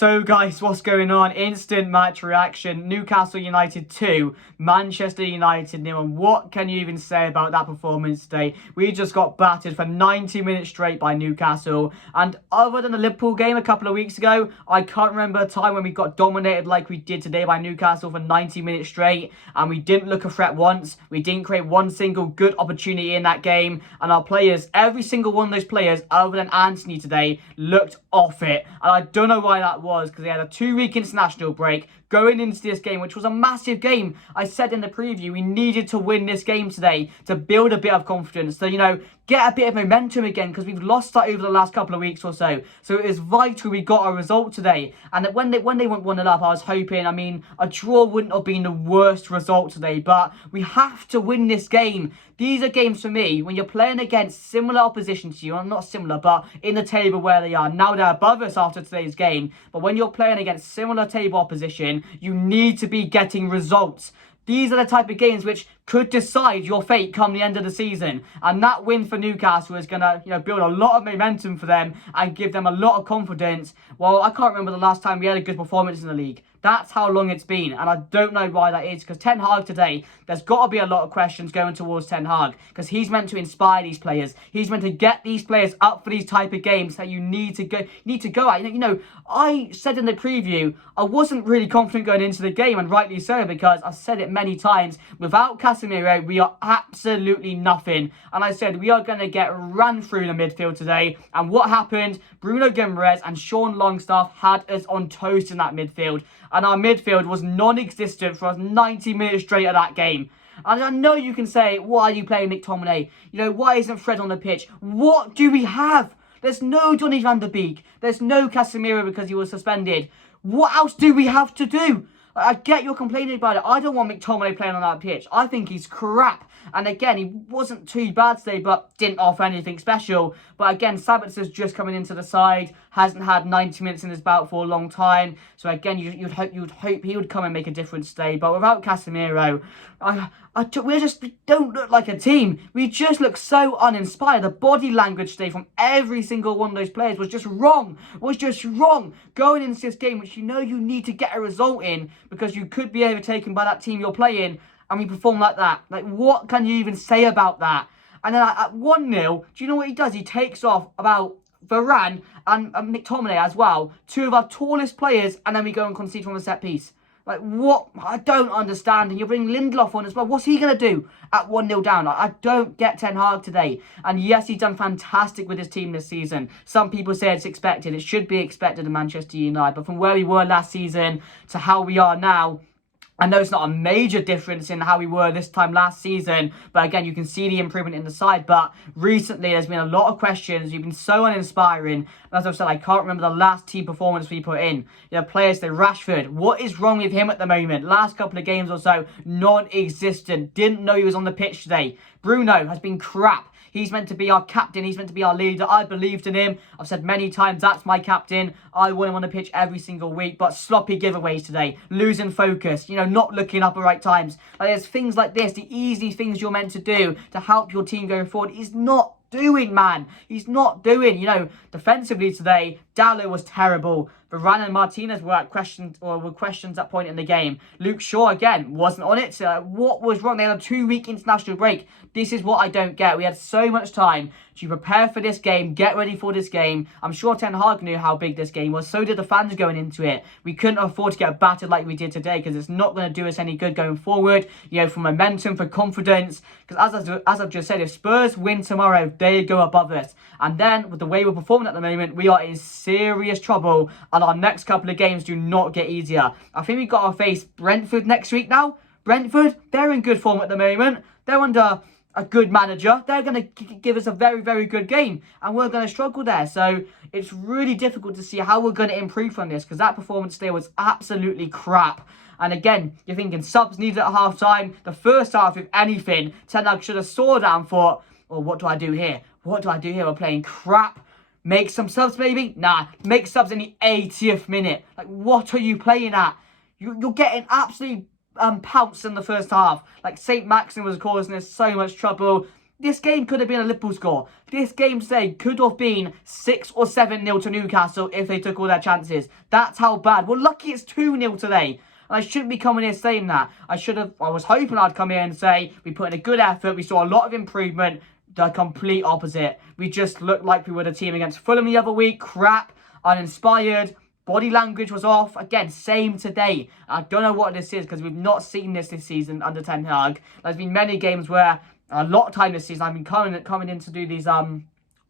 So guys, what's going on? Instant match reaction. Newcastle United 2, Manchester United 0. And what can you even say about that performance today? We just got battered for 90 minutes straight by Newcastle. And other than the Liverpool game a couple of weeks ago, I can't remember a time when we got dominated like we did today by Newcastle for 90 minutes straight. And we didn't look a threat once. We didn't create one single good opportunity in that game. And our players, every single one of those players, other than Anthony today, looked off it. And I don't know why that was, because they had a 2-week international break going into this game, which was a massive game. I said in the preview, we needed to win this game today to build a bit of confidence, to, get a bit of momentum again, because we've lost that over the last couple of weeks or so. So it is vital we got a result today. And that when they went 1-0 up, I was hoping, a draw wouldn't have been the worst result today, but we have to win this game. These are games for me, when you're playing against similar opposition to you, well, not similar, but in the table where they are. Now they're above us after today's game, but when you're playing against similar table opposition, you need to be getting results. These are the type of games which could decide your fate come the end of the season. And that win for Newcastle is going to build a lot of momentum for them and give them a lot of confidence. Well, I can't remember the last time we had a good performance in the league. That's how long it's been. And I don't know why that is, because Ten Hag today, there's got to be a lot of questions going towards Ten Hag, because he's meant to inspire these players. He's meant to get these players up for these type of games that you need to go at. I said in the preview, I wasn't really confident going into the game, and rightly so, because I've said it many times. Without Casemiro, we are absolutely nothing. And I said we are going to get ran through the midfield today. And what happened? Bruno Guimaraes and Sean Longstaff had us on toast in that midfield. And our midfield was non-existent for us 90 minutes straight of that game. And I know you can say, why are you playing McTominay? Why isn't Fred on the pitch? What do we have? There's no Donny van der Beek. There's no Casemiro because he was suspended. What else do we have to do? I get you're complaining about it. I don't want McTominay playing on that pitch. I think he's crap. And again, he wasn't too bad today, but didn't offer anything special. But again, Sabitzer's just coming into the side, hasn't had 90 minutes in his belt for a long time. So again, you'd hope he would come and make a difference today. But without Casemiro, we don't look like a team. We just look so uninspired. The body language today from every single one of those players was just wrong. Going into this game, which you need to get a result in, because you could be overtaken by that team you're playing, and we perform like that. What can you even say about that? And then at 1-0, do you know what he does? He takes off about Varane and McTominay as well, two of our tallest players, and then we go and concede from a set piece. What? I don't understand. And you're bringing Lindelof on as well. What's he going to do at 1-0 down? I don't get Ten Hag today. And yes, he's done fantastic with his team this season. Some people say it's expected. It should be expected in Manchester United. But from where we were last season to how we are now, I know it's not a major difference in how we were this time last season, but again, you can see the improvement in the side. But recently, there's been a lot of questions. You've been so uninspiring. And as I've said, I can't remember the last team performance we put in. Players like Rashford, what is wrong with him at the moment? Last couple of games or so, non-existent. Didn't know he was on the pitch today. Bruno has been crap. He's meant to be our captain. He's meant to be our leader. I believed in him. I've said many times, that's my captain. I want him on the pitch every single week. But sloppy giveaways today. Losing focus. Not looking up at right times. There's things like this, the easy things you're meant to do to help your team go forward. He's not doing, man. He's not doing. Defensively today, Dallo was terrible. Varane and Martinez were questions at that point in the game. Luke Shaw, again, wasn't on it. So what was wrong? They had a 2-week international break. This is what I don't get. We had so much time to prepare for this game, get ready for this game. I'm sure Ten Hag knew how big this game was. So did the fans going into it. We couldn't afford to get battered like we did today, because it's not going to do us any good going forward. For momentum, for confidence. Because as I've just said, if Spurs win tomorrow, they go above us. And then, with the way we're performing at the moment, we are in serious trouble. And our next couple of games do not get easier. I think we've got to face Brentford next week now. Brentford, they're in good form at the moment. They're under a good manager. They're going to give us a very, very good game. And we're going to struggle there. So it's really difficult to see how we're going to improve from this, because that performance today was absolutely crap. And again, you're thinking subs needed at half-time. The first half, if anything, Ten Hag should have saw that and thought, well, what do I do here? What do I do here? We're playing crap. Make some subs, maybe? Nah, make subs in the 80th minute. What are you playing at? You're getting absolutely pounced in the first half. St. Maxim was causing us so much trouble. This game could have been a Liverpool score. This game today could have been 6 or 7-0 to Newcastle if they took all their chances. That's how bad. We're lucky it's 2-0 today. And I shouldn't be coming here saying that. I was hoping I'd come here and say we put in a good effort. We saw a lot of improvement. The complete opposite. We just looked like we were the team against Fulham the other week. Crap. Uninspired. Body language was off. Again, same today. I don't know what this is because we've not seen this season under Ten Hag. There's been many games where a lot of time this season I've been coming in to do these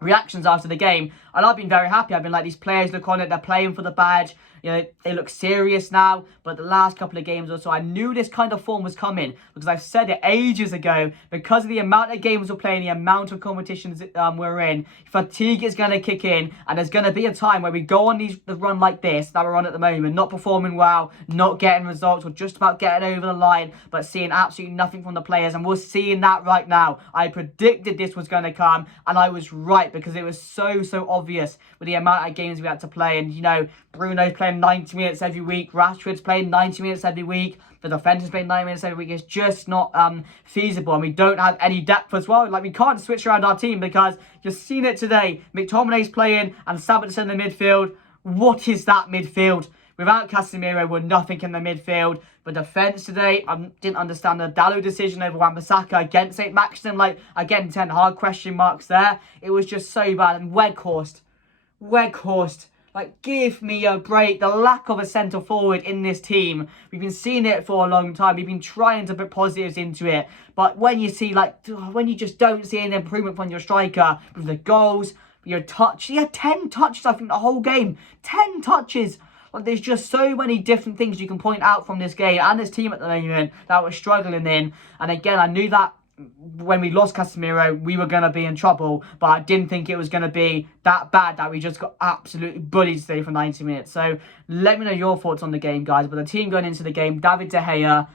reactions after the game, and I've been very happy. I've been like, these players look on it, they're playing for the badge. You know, they look serious now. But the last couple of games or so, I knew this kind of form was coming because I've said it ages ago. Because of the amount of games we're playing, the amount of competitions we're in, fatigue is going to kick in, and there's going to be a time where we go on the run like this that we're on at the moment, not performing well, not getting results, or just about getting over the line, but seeing absolutely nothing from the players, and we're seeing that right now. I predicted this was going to come, and I was right because it was so obvious with the amount of games we had to play. And you know, Bruno's playing 90 minutes every week. Rashford's playing 90 minutes every week. The defence is playing 90 minutes every week. It's just not feasible. And we don't have any depth as well. Like, we can't switch around our team because you've seen it today. McTominay's playing and Sabitzer in the midfield. What is that midfield? Without Casemiro, we're nothing in the midfield. But defence today, I didn't understand the Dalot decision over Wan-Bissaka against St. Maximin. Like, again, 10 hard question marks there. It was just so bad. And Weghorst. Like, give me a break. The lack of a centre forward in this team. We've been seeing it for a long time. We've been trying to put positives into it. But when you see, like, when you just don't see any improvement from your striker with the goals, your touch. He had 10 touches, I think, the whole game. 10 touches. Like, there's just so many different things you can point out from this game and this team at the moment that we're struggling in. And again, I knew that when we lost Casemiro, we were going to be in trouble, but I didn't think it was going to be that bad that we just got absolutely bullied today for 90 minutes. So let me know your thoughts on the game, guys. But the team going into the game, David De Gea,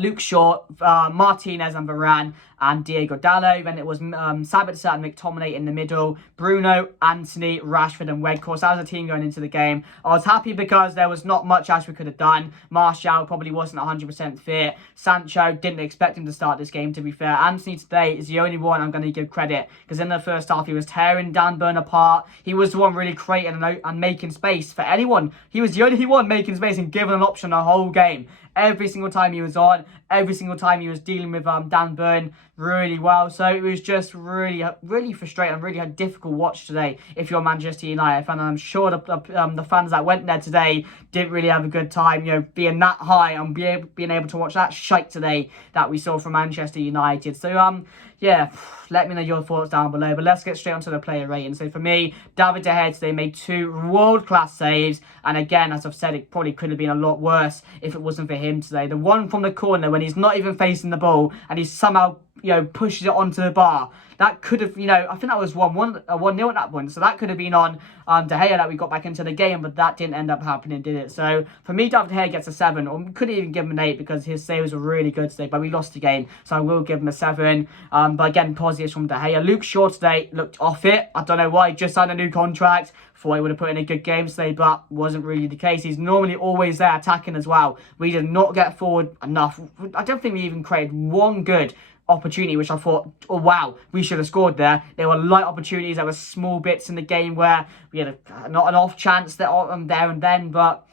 Luke Shaw, Martinez and Varane, and Diego Dalot. Then it was Sabitzer and McTominay in the middle. Bruno, Anthony, Rashford and Weghorst. That was the team going into the game. I was happy because there was not much else we could have done. Martial probably wasn't 100% fit. Sancho, didn't expect him to start this game, to be fair. Anthony today is the only one I'm going to give credit because in the first half he was tearing Dan Burn apart. He was the one really creating and making space for anyone. He was the only one making space and giving an option the whole game. Every single time he was on, every single time he was dealing with Dan Burn really well. So it was just really frustrating and really a difficult watch today if you're a Manchester United fan. And I'm sure the fans that went there today didn't really have a good time, you know, being that high and being able to watch that shite today that we saw from Manchester United. So, yeah, let me know your thoughts down below. But let's get straight onto the player rating. So for me, David De Gea today made 2 world-class saves. And again, as I've said, it probably could have been a lot worse if it wasn't for him today. The one from the corner when he's not even facing the ball and he somehow, you know, pushes it onto the bar. That could have, you know, I think that was 1-0 at that point. So that could have been on De Gea that we got back into the game, but that didn't end up happening, did it? So for me, David De Gea gets a 7, or we couldn't even give him an 8 because his saves were really good today, but we lost the game. So I will give him a 7. But again, positives from De Gea. Luke Shaw today looked off it. I don't know why. He just signed a new contract. Thought he would have put in a good game today, but wasn't really the case. He's normally always there attacking as well. We did not get forward enough. I don't think we even created one good opportunity, which I thought, oh wow, we should have scored there. There were light opportunities. There were small bits in the game where we had not an off chance there and then, but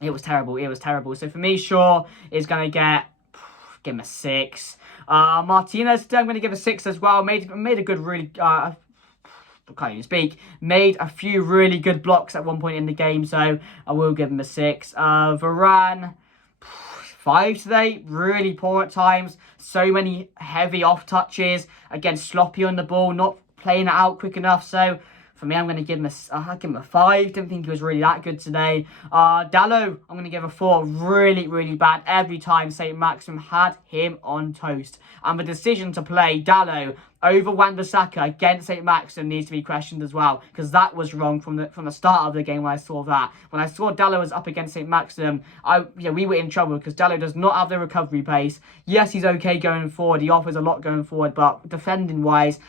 it was terrible. It was terrible. So for me, Shaw is going to give him a 6. Martinez, I'm going to give a 6 as well. Made a good, really, I can't even speak. Made a few really good blocks at one point in the game, so I will give him a 6. Varane, 5 today, really poor at times. So many heavy off touches. Again, sloppy on the ball, not playing it out quick enough. So for me, I'm going to give him a 5. Didn't think he was really that good today. Dalot, I'm going to give a 4. Really bad. Every time St. Maximin had him on toast. And the decision to play Dalot over Wan-Bissaka against St. Maximin needs to be questioned as well, because that was wrong from the start of the game when I saw that. When I saw Dalot was up against St. Maximin, we were in trouble because Dalot does not have the recovery pace. Yes, he's okay going forward. He offers a lot going forward, but defending-wise,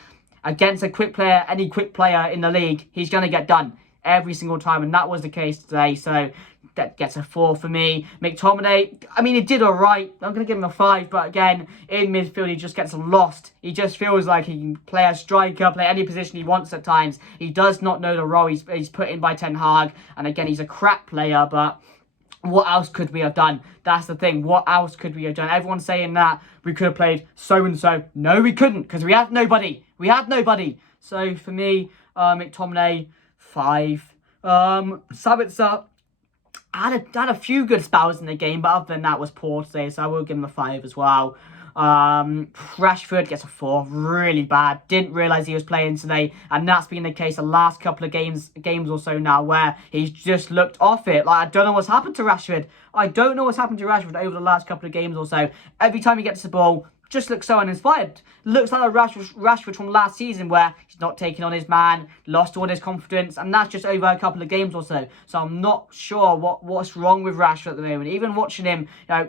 against a quick player, any quick player in the league, he's going to get done every single time, and that was the case today. So that gets a 4 for me. McTominay, I mean, he did all right. I'm going to give him a 5, but again, in midfield, he just gets lost. He just feels like he can play a striker, play any position he wants at times. He does not know the role he's put in by Ten Hag, and again, he's a crap player, but what else could we have done? That's the thing. What else could we have done? Everyone's saying that we could have played so-and-so. No, we couldn't, because we had nobody. We had nobody. So, for me, McTominay, 5. Sabitzer had a few good spells in the game, but other than that was poor today, so I will give him a 5 as well. Rashford gets a 4, really bad. Didn't realise he was playing today, and that's been the case the last couple of games or so now, where he's just looked off it. Like, I don't know what's happened to Rashford. I don't know what's happened to Rashford over the last couple of games or so. Every time he gets the ball, just looks so uninspired. Looks like a Rashford from last season, where he's not taking on his man, lost all his confidence, and that's just over a couple of games or so. So I'm not sure what's wrong with Rashford at the moment. Even watching him,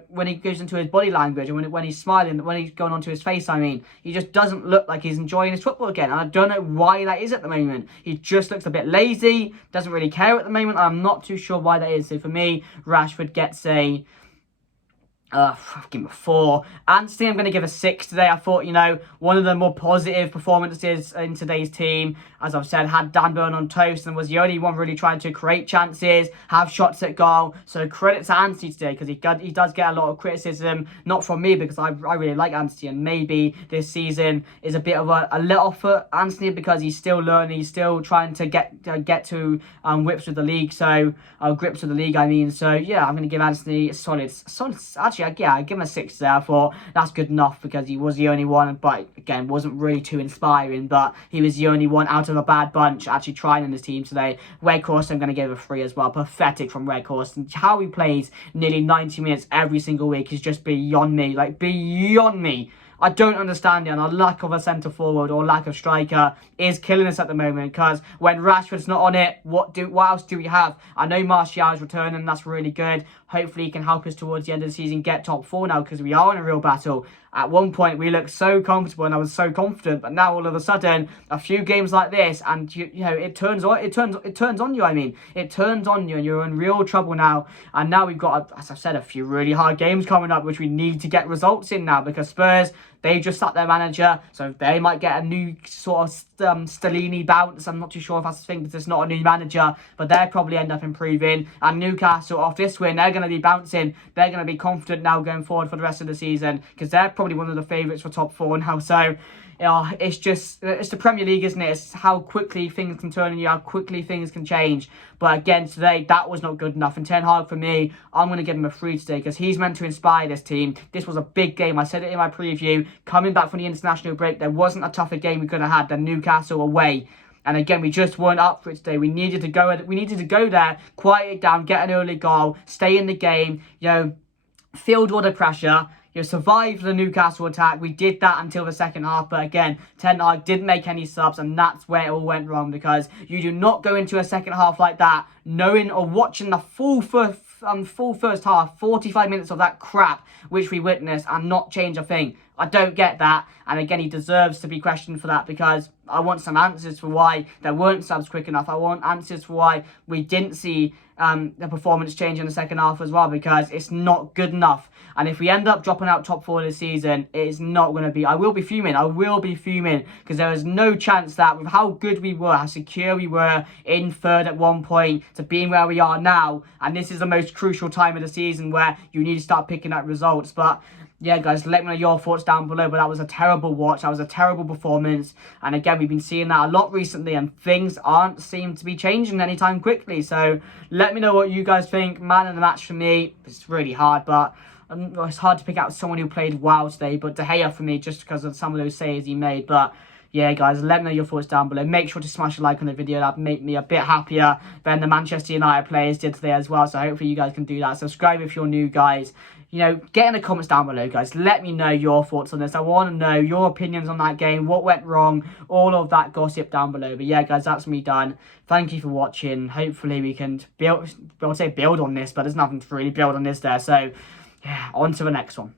when he goes into his body language, and when he's smiling, when he's going onto his face, I mean, he just doesn't look like he's enjoying his football again. And I don't know why that is at the moment. He just looks a bit lazy, doesn't really care at the moment. I'm not too sure why that is. So for me, Rashford gets a... I'll give him a 4. Anthony, I'm going to give a 6 today. I thought, one of the more positive performances in today's team, as I've said, had Dan Burn on toast and was the only one really trying to create chances, have shots at goal. So credit to Anthony today, because he does get a lot of criticism, not from me, because I really like Anthony, and maybe this season is a bit of a let off for Anthony, because he's still learning, he's still trying to get to grips with the league. So grips with the league, I mean. So yeah, I'm going to give Anthony a solid. Actually, yeah, I give him a 6 there. I thought that's good enough, because he was the only one, but again, wasn't really too inspiring, but he was the only one out of a bad bunch actually trying in his team today. Weghorst, I'm going to give a 3 as well. Pathetic from Weghorst, and how he plays nearly 90 minutes every single week is just beyond me, like beyond me. I don't understand it, and a lack of a centre forward or lack of striker is killing us at the moment, because when Rashford's not on it, what else do we have? I know Martial's returning, and that's really good. Hopefully he can help us towards the end of the season get top 4 now, because we are in a real battle. At one point we looked so comfortable and I was so confident, but now all of a sudden a few games like this, and it turns on you. I mean, it turns on you, and you're in real trouble now. And now we've got, as I've said, a few really hard games coming up, which we need to get results in now, because Spurs, they just sacked their manager, so they might get a new sort of Stellini bounce. I'm not too sure if that's the thing, because it's not a new manager, but they'll probably end up improving. And Newcastle, off this win, they're going to be bouncing. They're going to be confident now going forward for the rest of the season, because they're probably one of the favourites for top 4 now. So it's the Premier League, isn't it? It's how quickly things can turn on you, how quickly things can change. But again, today, that was not good enough. And Ten Hag, for me, I'm going to give him a 3 today, because he's meant to inspire this team. This was a big game. I said it in my preview. Coming back from the international break, there wasn't a tougher game we could have had than Newcastle away. And again, we just weren't up for it today. We needed to go there, quiet it down, get an early goal, stay in the game, field all the pressure. Survived the Newcastle attack. We did that until the second half, but again, Ten Hag didn't make any subs, and that's where it all went wrong, because you do not go into a second half like that, knowing or watching the full first half, 45 minutes of that crap, which we witnessed, and not change a thing. I don't get that, and again, he deserves to be questioned for that, because I want some answers for why there weren't subs quick enough. I want answers for why we didn't see the performance change in the second half as well, because it's not good enough. And if we end up dropping out top 4 this season, it is not going to be... I will be fuming, because there is no chance that with how good we were, how secure we were in third at one point, to being where we are now, and this is the most crucial time of the season where you need to start picking up results. But yeah, guys, let me know your thoughts down below. But that was a terrible watch. That was a terrible performance. And again, we've been seeing that a lot recently, and things seem to be changing anytime quickly. So let me know what you guys think. Man of the match for me, it's really hard, but it's hard to pick out someone who played well today. But De Gea for me, just because of some of those saves he made. But yeah, guys, let me know your thoughts down below. Make sure to smash a like on the video. That'd make me a bit happier than the Manchester United players did today as well. So hopefully you guys can do that. Subscribe if you're new, guys. Get in the comments down below, guys. Let me know your thoughts on this. I want to know your opinions on that game, what went wrong, all of that gossip down below. But yeah, guys, that's me done. Thank you for watching. Hopefully we can build on this, but there's nothing to really build on this there. So yeah, on to the next one.